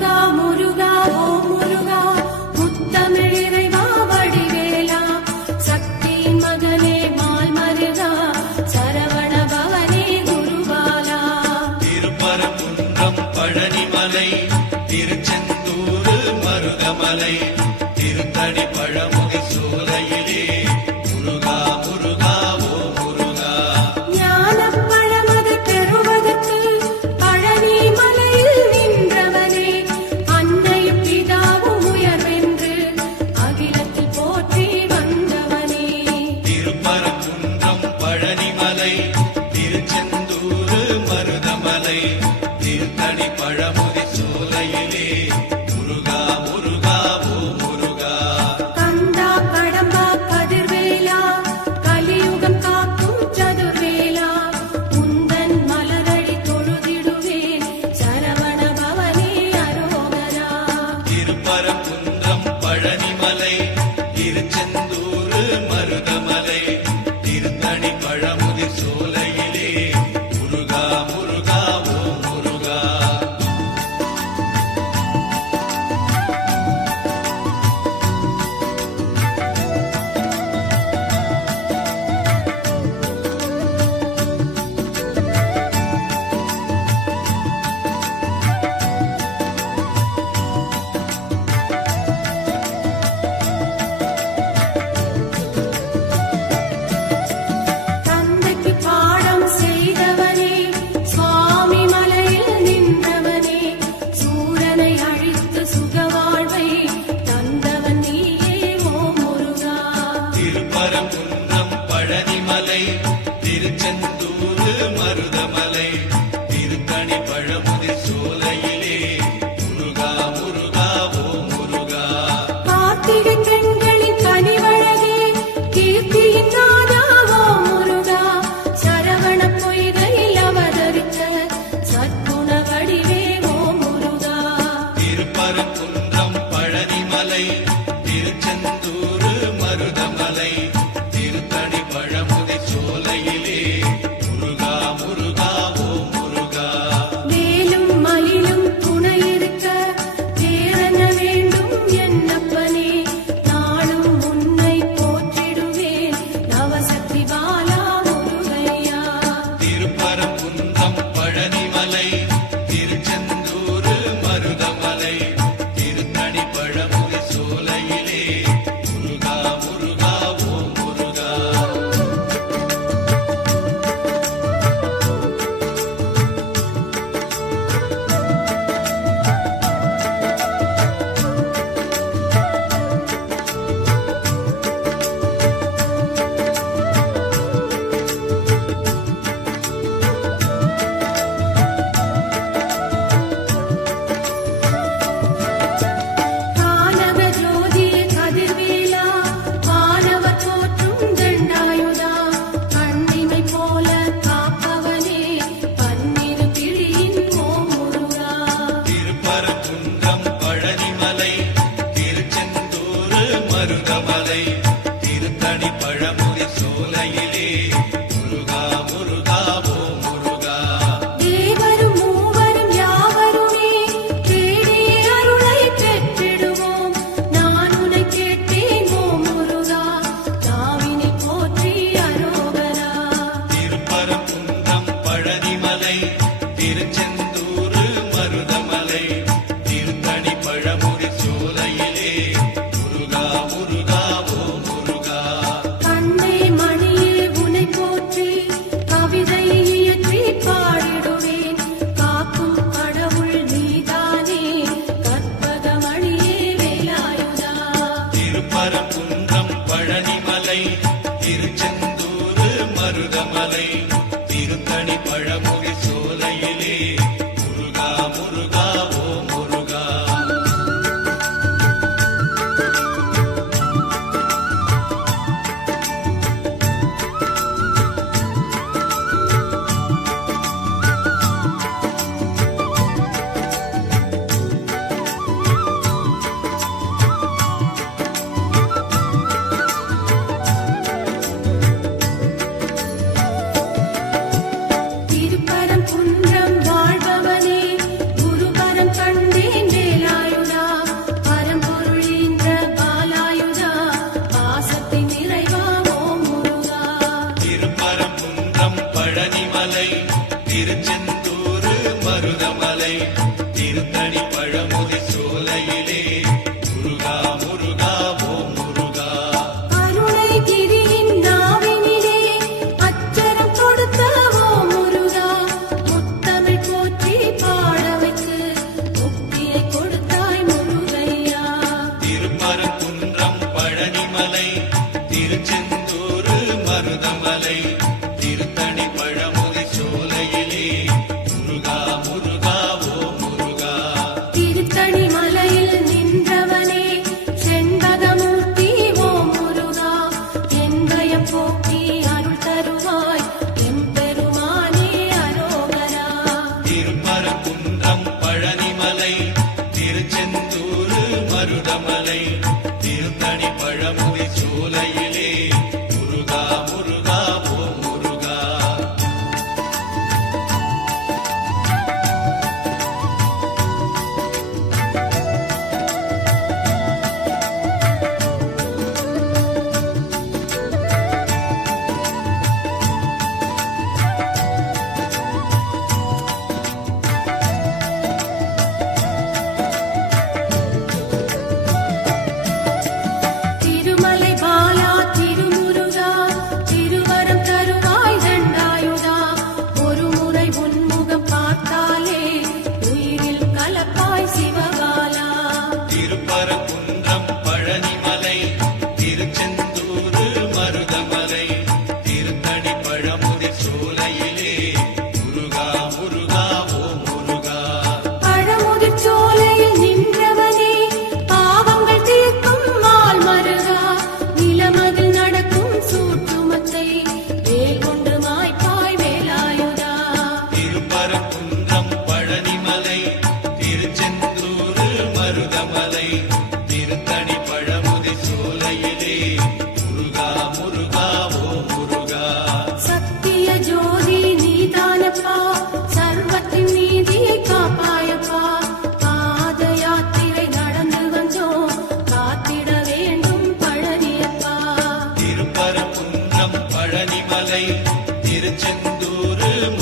முருகா முருகா ஓம் முருகா முத்தமிழ் இறைவா வடிவேலா சக்தியின் மகனே மால் மருகா சரவண பவனே குருபாலா. திருப்பரங்குன்றம் பழனிமலை திருச்செந்தூர் மருதமலை திருத்தணி பழமுதி சோலையிலே முருகா முருகா ஓ முருகா. ஞானப் பழமது பெறுவதற்கு பழனி மலையில் நின்றவனே அன்னையும் பிதாவும் உயர்வென்று அகிலத்தில் போற்றி வந்தவனே. திருப்பரங்குன்றம் பழனிமலை திருச்செந்தூர் மருதமலை திருத்தணி பழமுதி சோலையிலே முருகா முருகா ஓ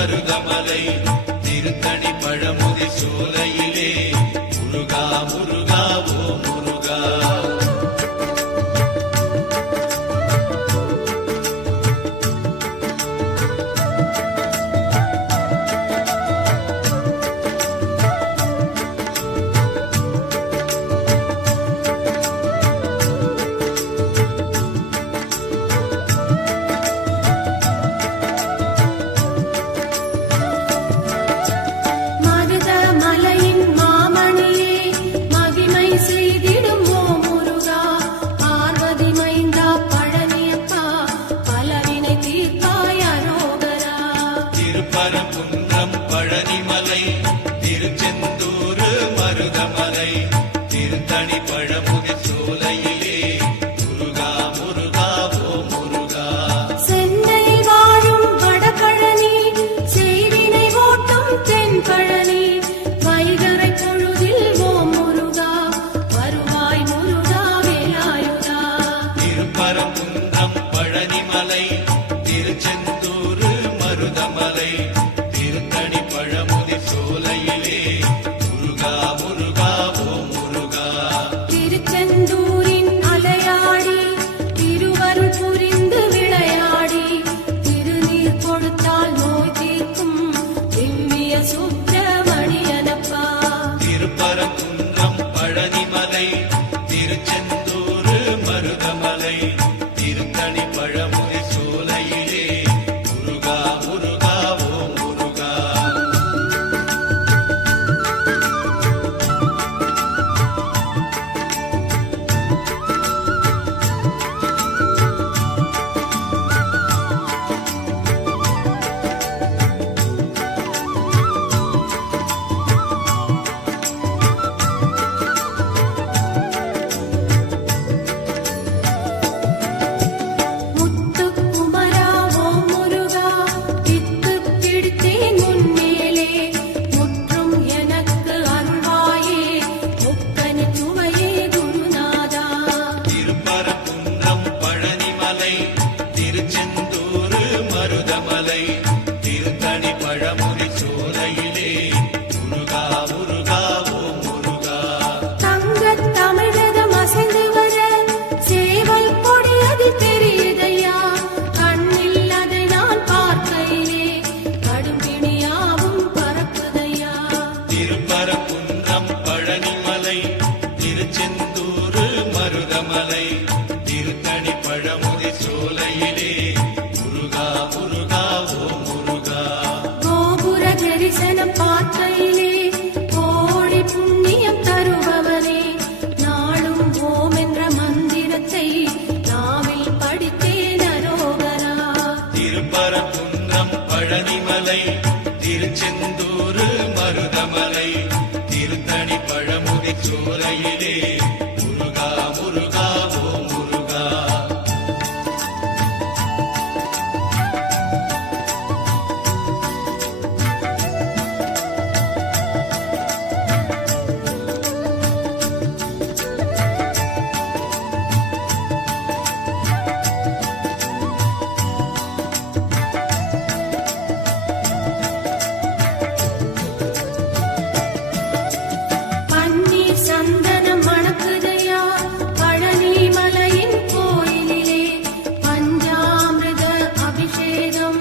மருதமலை திருத்தணி பழமுதி சோலையிலே முருகா முருகா ஓ முருகா. மருதமலையின் மாமணியே மகிமை செய்திடும் ஓ முருகா. பார்வதி மைந்தா பழனியப்பா பலவினை தீர்ப்பாய் அரோகரா. திருப்பரங்குன்றம் பழனிமலை திருச்செந்தூர் மருதமலை திருத்தணி பழமுதி சோலையிலே முருகா முருகா ஓ முருகா. சென்னையில் வாழும் வடபழனி செய்வினை ஓட்டும் தென்பழனி வைகறை பொழுதில் ஓ முருகா வருவாய் முருகா வேலாயுதா. திருப்பரங்குன்றம் பழனிமலை திருச்செந்தூர் மருதமலை திருத்தணி பழமுதி சோலையிலே முருகா முருகா ஓ முருகா. திருச்செந்தூரின் அலையாடி திருவருள் புரிந்து விளையாடி திருநீர் கொடுத்தால் நோய் தீர்க்கும் திவ்ய சுப்பிரமணியனப்பா. திருப்பரங்குன்றம் பழனிமலை திருச்செந்தூர் மருதமலை திருத்தணி பழமுதி சோலையிலே முருகா முருகா ஓ முருகா. முத்துக்குமரா ஓ முருகா பித்து பிடித்தேன் முன்னேலே முற்றும் எனக்கு அருள்வாயே முக்கனி சுவையே குருநாதா. திருப்பரங்குன்றம் பழனிமலை திருச்செந்தூர் மருதமலை திருத்தணி பழமுதி சோலையிலே முருகா முருகா ஓ முருகா. தங்கத் தமிழகம் அசைந்து வர சேவல் கொடி அதில் தெரியுதையா. கண்ணில் அதை நான் பார்க்கையிலே கடும்பிணியாவும் பறக்குதையா. திருப்பரங்குன்றம் பழனிமலை திருச்செந்தூர் மருதமலை திருத்தணி பழமுதி சோலையிலே முருகா முருகா ஓ முருகா. கோபுர தரிசனம் பார்க்கையிலே கோடி புண்ணியம் தருபவனே நாளும் ஓம் என்ற மந்திரத்தை நாவில் படித்தேன் அரோகரா. திருப்பரங்குன்றம் பழனிமலை திருச்செந்தூர் மருதமலை திருத்தணி பழமுதி சோலையிலே முருகா முருகா ஓ முருகா. பன்னீர் சந்தனம் மணக்குதையா பழனி மலையின் கோயிலிலே பஞ்சாமிர்த அபிஷேகம்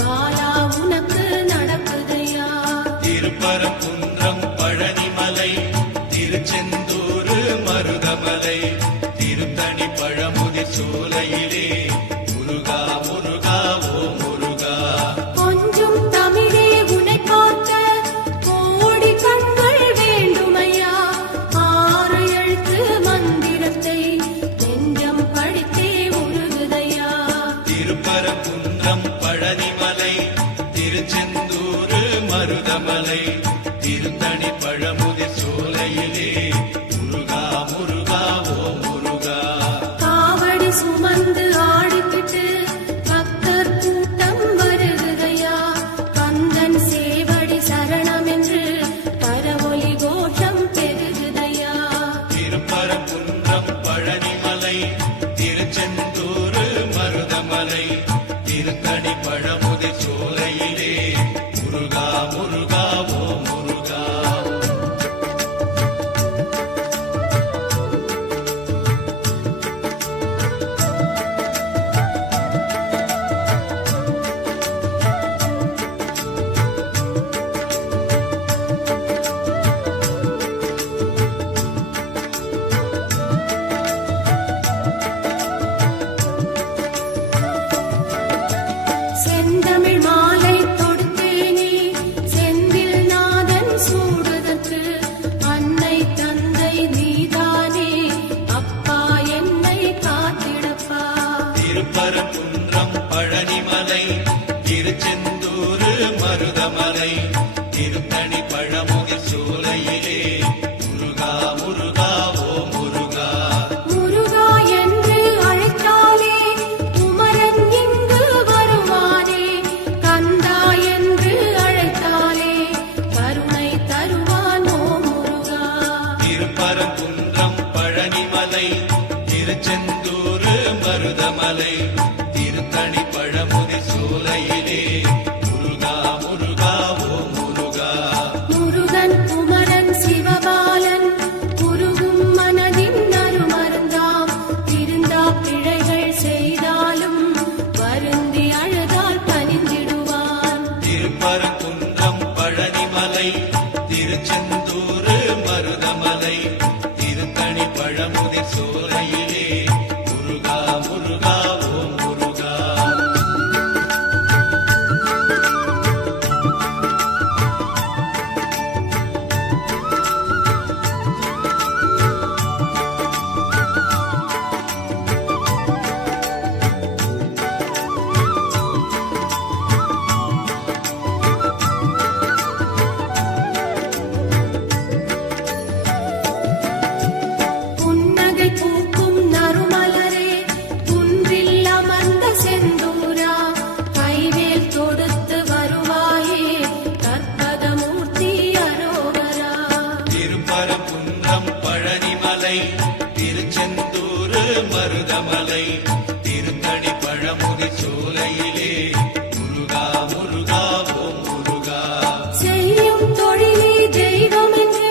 பாலா உனக்கு நடக்குதையா. திருப்பரங்குன்றம் பழனிமலை திருச்செந்தூர் மருதமலை திருத்தணி பழமுதி சோலையிலே முருகா முருகா ஓ முருகா. கொஞ்சம் தமிழே உனை பார்க்க கோடி கண்கள் வேண்டுமையா. 6 எழுத்து மந்திரத்தை நெஞ்சம் படித்தே உருகுதையா. திருப்பரங்குன்றம் பழனிமலை திருச்செந்தூர் மருதமலை திருத்தணி பழமுதி சோலையிலே முருகா முருகா ஓ முருகா. காவடி சுமந்து ஆடிக்கிட்டு பக்தர் கூட்டம் வருகுதையா. கந்தன் சேவடி சரணம் என்று கரவொலி கோஷம் பெருகுதையா. திருப்பரங்குன்றம் பழனிமலை திருச்செந்தூர் மருதமலை திருத்தணி பழமுதி சோலையிலே மருதமலை திருத்தணி பழமுதிர் சோலையிலே முருகா முருகா ஓ முருகா. முருகா என்று அழைத்தாலே குமரன் இங்கு வருவானே, கந்தா என்று அழைத்தாலே கருணை தருவான் ஓ முருகா. திருப்பரங்குன்றம் பழனிமலை திருச்செந்தூர் மருதமலை திருத்தணி பழமுதிர் சோலையிலே முருகா முருகா ஓ முருகா. முருகன் குமரன் சிவபாலன் குருகும் மனதின் அருமருந்தாம், திருந்தா பிழைகள் செய்தாலும் வருந்தி அழுதால் பணிந்திடுவான். திருப்பரங்குன்றம் பழனிமலை திருச்செந்தூர் மருதமலை திருத்தணி பழமுதிர் சோலையிலே முருகா முருகா ஓ முருகா. புன்னகை பூக்கும் நறுமலரே குன்றில் அமர்ந்த செந்தூரா, கைவேல் தொடுத்து வருவாயே கற்பகமூர்த்தி அரோகரா. திருப்பரங்குன்றம் பழனிமலை திருச்செந்தூர் மருதமலை திருத்தணி பழமுதிர் சோலையிலே முருகா முருகா ஓ முருகா. செய்யும் தொழிலே தெய்வம் என்று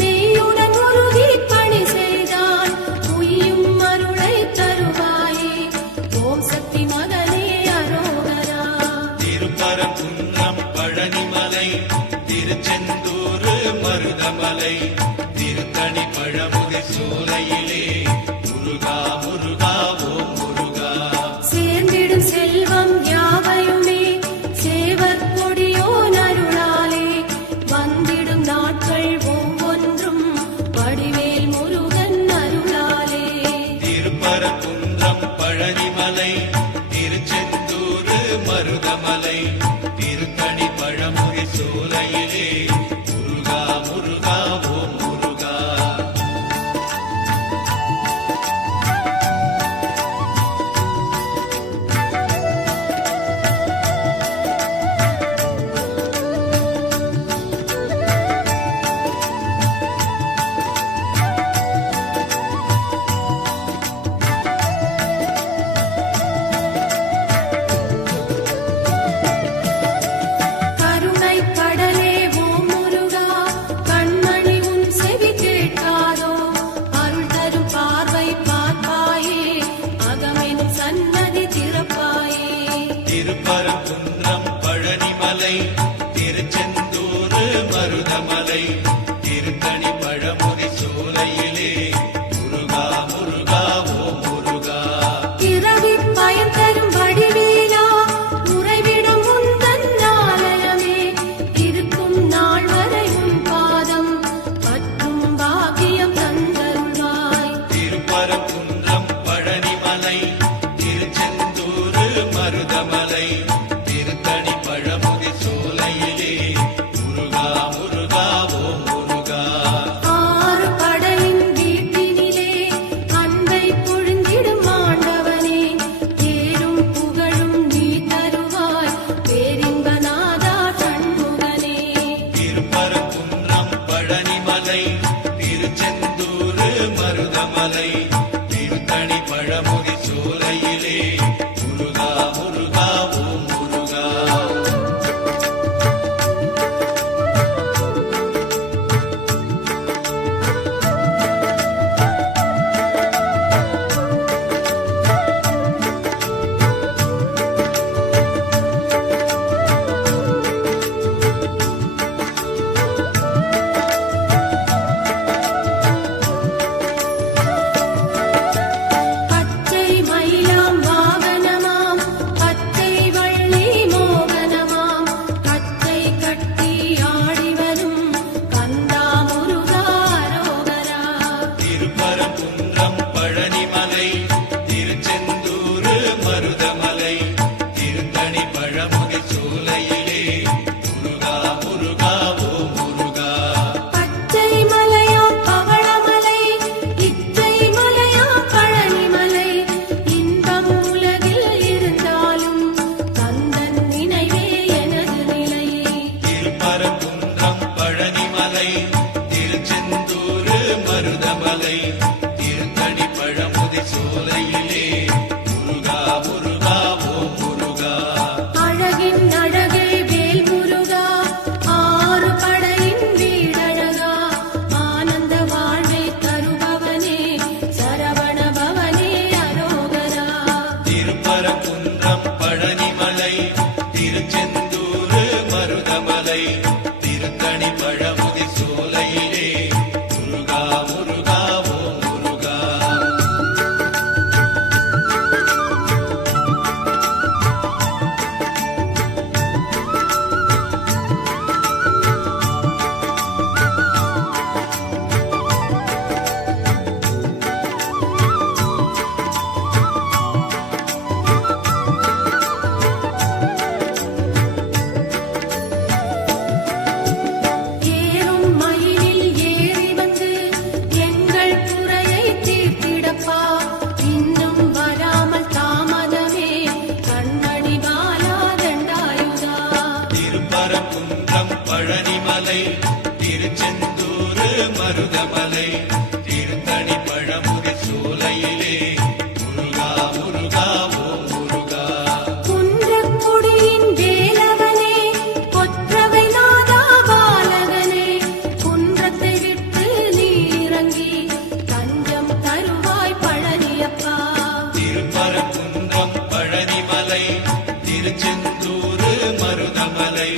மெய்யுடன் உருகி பணி செய்தால் உய்யும் அருளை தருவாயே ஓம் சக்தி மகனே அரோகரா. திருப்பரங்குன்றம் பழனிமலை திருச்செந்தூர் மருதமலை திருத்தணி பழமுதிர் சோலையிலே முருகா முருகா ஓ முருகா. சேர்ந்திடும் செல்வம் யாவையுமே சேவர் கொடியோன் அருளாலே வந்திடும் நாட்கள் ஒவ்வொன்றும் வடிவேல் முருகன் அருளாலே. திருப்பரங்குன்றம் பழனிமலை திருச்செந்தூர் மருதமலை திருத்தணி பழமுதிர் சோலையிலே முருகா முருகா ஓ முருகா. கருணை கடலே ஓ முருகா, கண்மணி உன் செவி கேட்காதோ, அருள் தரும் பார்வை பார்ப்பாயே அகமெனும் சன்னதி திறப்பாயே. திருப்பரங்குன்றம் பழனிமலை திருச்செந்தூர் மருதமலை திருத்தணி பழமுதிர் சோலையிலே முருகா முருகா ஓ முருகா. பிறவி பயன் தரும் வடிவேலா, உறைவிடம் உந்தன் ஆலயமே, இருக்கும் நாள் வரை உன் பாதம் பற்றும் பாக்கியம் தந்தருள்வாய். திருப்பரங்குன்றம் பழனிமலை திருச்செந்தூர் மருதமலை திருத்தணி பழமுதிர் சோலையிலே முருகா முருகா ஓ மருதமலை திருத்தணி பழமுதிர் சோலையிலே முருகா முருகா ஓம் முருகா குன்றக்குடியின் வேலவனே கொற்றவை நாதா பாலகனே குன்றத்தை விட்டு நீ இறங்கி தஞ்சம் தருவாய் பழனியப்பா திருப்பரங்குன்றம் பழனிமலை திருச்செந்தூர் மருதமலை